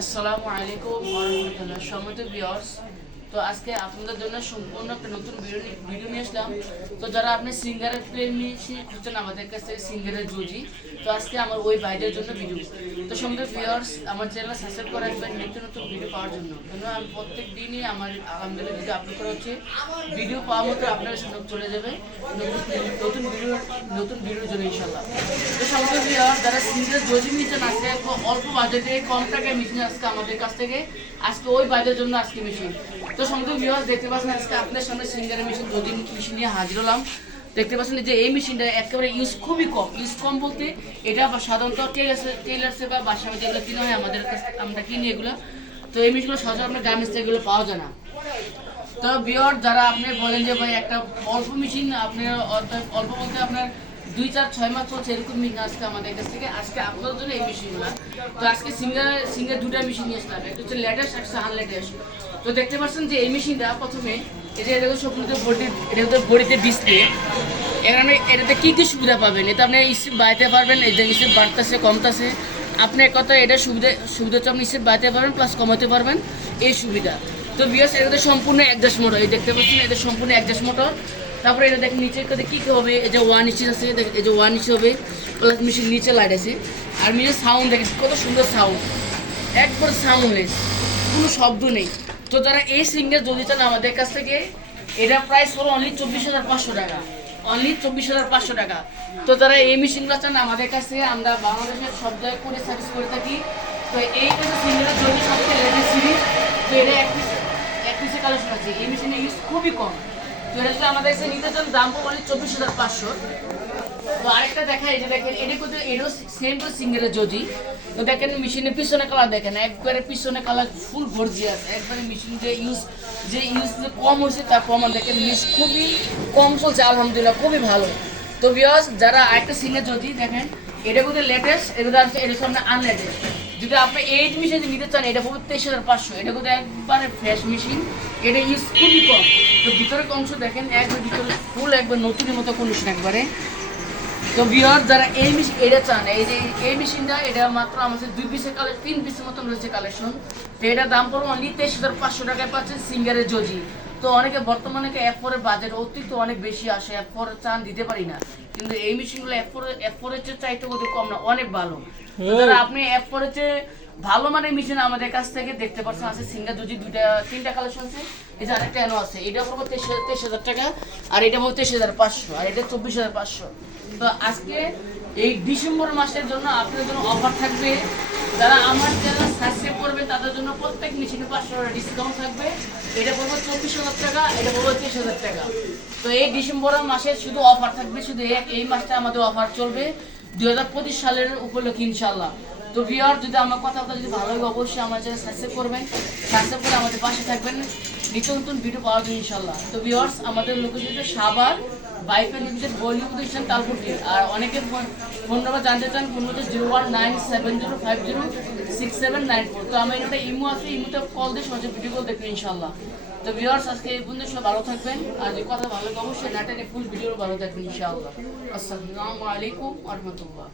আসসালামু আলাইকুম ওয়া রাহমাতুল্লাহ। সম্মানিত ভিউয়ার্স, তো আজকে আপনাদের জন্য সম্পূর্ণ একটা নতুন ভিডিও নিয়ে আসলাম। তো যারা আপনি সিঙ্গারের প্রেমী খুঁজছেন আমাদের কাছে সিঙ্গারের জুজি, তো আজকে আমার ওই ভাইদের জন্য ভিডিও। তো সম্মানিত ভিউয়ার্স, আমার চ্যানেল সাবস্ক্রাইব করে রাখবেন নিত্য নতুন ভিডিও পাওয়ার জন্য। কেন আমি প্রত্যেক দিনই আমার আলহামদুলিল্লাহ ভিডিও আপলোড করা হচ্ছে। ভিডিও পাওয়া মাত্র আপনার সামনে চলে যাবে নতুন ভিডিওর জন্য ইনশাল্লাহ। তো সম্মানিত ভিউয়ার্স, যারা সিঙ্গারের জুজি নিচ্ছেন আজকে অল্প বাজেটে কম টাকায় মেশিন আজকে আমাদের কাছ থেকে আজকে ওই ভাইদের জন্য আজকে মেশিন। তো সম্মানিত ভিউয়ার্স, দেখতে পাচ্ছেন আজকে আপনার সামনে সিঙ্গারের মেশিন জুজি মেশিন নিয়ে হাজির হলাম। দেখতে পাচ্ছেন যে এই মেশিনটা একেবারে খুবই কম বলতে এটা সাধারণত টেলার্সে বা বাসায় যেগুলো কিনে হয় আমাদের কাছে আমরা কিনি এগুলো। তো এই মেশিনগুলো সচরাচর আপনার গার্মেন্টসে এগুলো পাওয়া যায় না। তো ভিউয়ার, যারা আপনি বলেন যে ভাই একটা অল্প মেশিন আপনি অল্প বলতে আপনার 2-4-6 মাস চলছে এরকম মেশিন আজকে আমাদের কাছ থেকে আজকে আপনাদের জন্য এই মেশিনগুলো। তো আজকে সিঙ্গার দুটা মেশিন নিয়ে আসলাম, একটা হচ্ছে লেটেস্ট একটা আনলেটেস্ট। তো দেখতে পাচ্ছেন যে এই মেশিনটা প্রথমে এই যে এটা সম্পূর্ণ বডিতে ডিসপ্লে। এখানে এটাতে কী কী সুবিধা পাবেন, এতে আপনি স্পিড বাড়াতে পারবেন, এই যে স্পিড বাড়তেছে কমতেছে। আপনি এক কথা এটা সুবিধা হচ্ছে আপনি স্পিড বাড়াতে পারবেন প্লাস কমাতে পারবেন, এই সুবিধা। তো বিয়াস এটা সম্পূর্ণ অ্যাডজাস্ট মোটর, এই দেখতে পাচ্ছেন এটা সম্পূর্ণ অ্যাডজাস্ট মোটর। তারপরে এটা দেখেন নিচের কাছে কী কী হবে, এই যে 1 ইঞ্চি আছে, এই যে 1 ইঞ্চি হবে প্লাস মেশিন নিচে লাইট আছে। আর মেশিন সাউন্ড দেখেন কত সুন্দর সাউন্ড, একবার সাউন্ডলেস, কোনো শব্দ নেই। তো যারা এই সিঙ্গার যদি চান আমাদের কাছ থেকে, এটা প্রাইস হলো অনলি 24,500 টাকা, অনলি 24,500 টাকা। তো যারা এই মেশিনগুলো চান আমাদের কাছ থেকে, আমরা বাংলাদেশের সব জায়গায় করে সার্ভিস করে থাকি। তো এই হচ্ছে সিঙ্গারের জন্য সবচেয়ে লেটেস্ট সিরিজ। তো এটা এক পিসে কালেকশন আছে, এই মেশিনের ইউজ খুবই কম। তো এটা যদি আমাদের কাছে নিতে চান দাম পড়বে অনলি 24,500। তো আরেকটা দেখা, এই যে দেখেন এটা কিন্তু এটাও সেম টু সিঙ্গারের জজি। তো দেখেন মেশিনের পিছনে কালার দেখেন, একবারে পিছনে কালার ফুল গর্জিয়াস, একবারে মেশিন যে ইউজ কম হয়েছে তার প্রমাণ দেখেন। মিস খুবই কম চলছে আলহামদুলিল্লাহ, খুবই ভালো। তো ভিউয়ার্স, যারা আরেকটা সিঙ্গার জজি দেখেন, এটা কিন্তু লেটেস্ট, এটা সামনে আনলেটেস্ট। যদি আপনি এই মেশিন নিতে চান এটা পড়বে 23,500। এটা কিন্তু একবারে ফ্রেশ মেশিন, এটা ইউজ খুবই কম। তো ভিতরের অংশ দেখেন একবার ভিতরে ফুল একবার নতুনের মতো কন্ডিশন একবারে। তো ভিউয়ার, যারা এই মেশিন এটা চান, এই যে এই মেশিনটা এটা মাত্র আমাদের 2 পিসের 3 পিসের মতন রয়েছে কালেকশন। তো এটার দাম পড়বে অনলি 23,500 টাকায় পাচ্ছেন সিঙ্গারের জজি। তো অনেকে বর্তমানে F4 এর বাজেট অতিরিক্ত অনেক বেশি আসে, F4 চান দিতে পারি না, কিন্তু এই মেশিনগুলো F4 এর চেয়ে চাইতে কত কম না, অনেক ভালো। তো যারা আপনি F4 এর চেয়ে ভালো মানের মেশিন আমাদের কাছ থেকে দেখতে পাচ্ছেন আছে সিঙ্গার জজি 3টা কালেকশন আছে। এই যে আরেকটা এনো আছে, এটা পড়বে 23,000 টাকা, আর এটা পড়বে 23,500, আর এটা 24,500। তো আজকে এই ডিসেম্বর মাসের জন্য আপনাদের জন্য অফার থাকবে। যারা আমার চ্যানেল সাবস্ক্রাইব করবে তাদের জন্য প্রত্যেক মেশিনে 500 টাকা ডিসকাউন্ট থাকবে। এটা পড়বে 24,000 টাকা, এটা পড়বে 23,000 টাকা। তো এই ডিসেম্বর মাসে শুধু অফার থাকবে, শুধু এই মাসটা আমাদের অফার চলবে 2025 সালের উপলক্ষে ইনশাল্লাহ। তো ভিউয়ার, যদি আমার কথাটা যদি ভালো লাগে অবশ্যই আমার চ্যানেল সাবস্ক্রাইব করবেন, সাবস্ক্রাইব করে আমাদের পাশে থাকবেন নিত্য নতুন ভিডিও পাওয়ার জন্য ইনশাল্লাহ। তো ভিউয়ার্স, আমাদের লোকেশন হচ্ছে Savar bypass limited Bollywood station Talputi. আর অনেকে ফোন নাম্বার জানতে চান, ফোন হচ্ছে 019705067994। তো আমার এটা ইমো আছে, ইমোতে কল দিয়ে সহজে ভিডিও কল দেখবেন ইনশাল্লাহ। তো ভিউয়ার্স, আজকে এই পর্যন্ত সব ভালো থাকবেন, আর যে কথা ভালো লাগে অবশ্যই নাটেনে ফুল ভিডিও ভালো থাকবেন ইনশাআল্লাহ। আসসালামু আলাইকুম ওয়া রাহমাতুল্লাহ।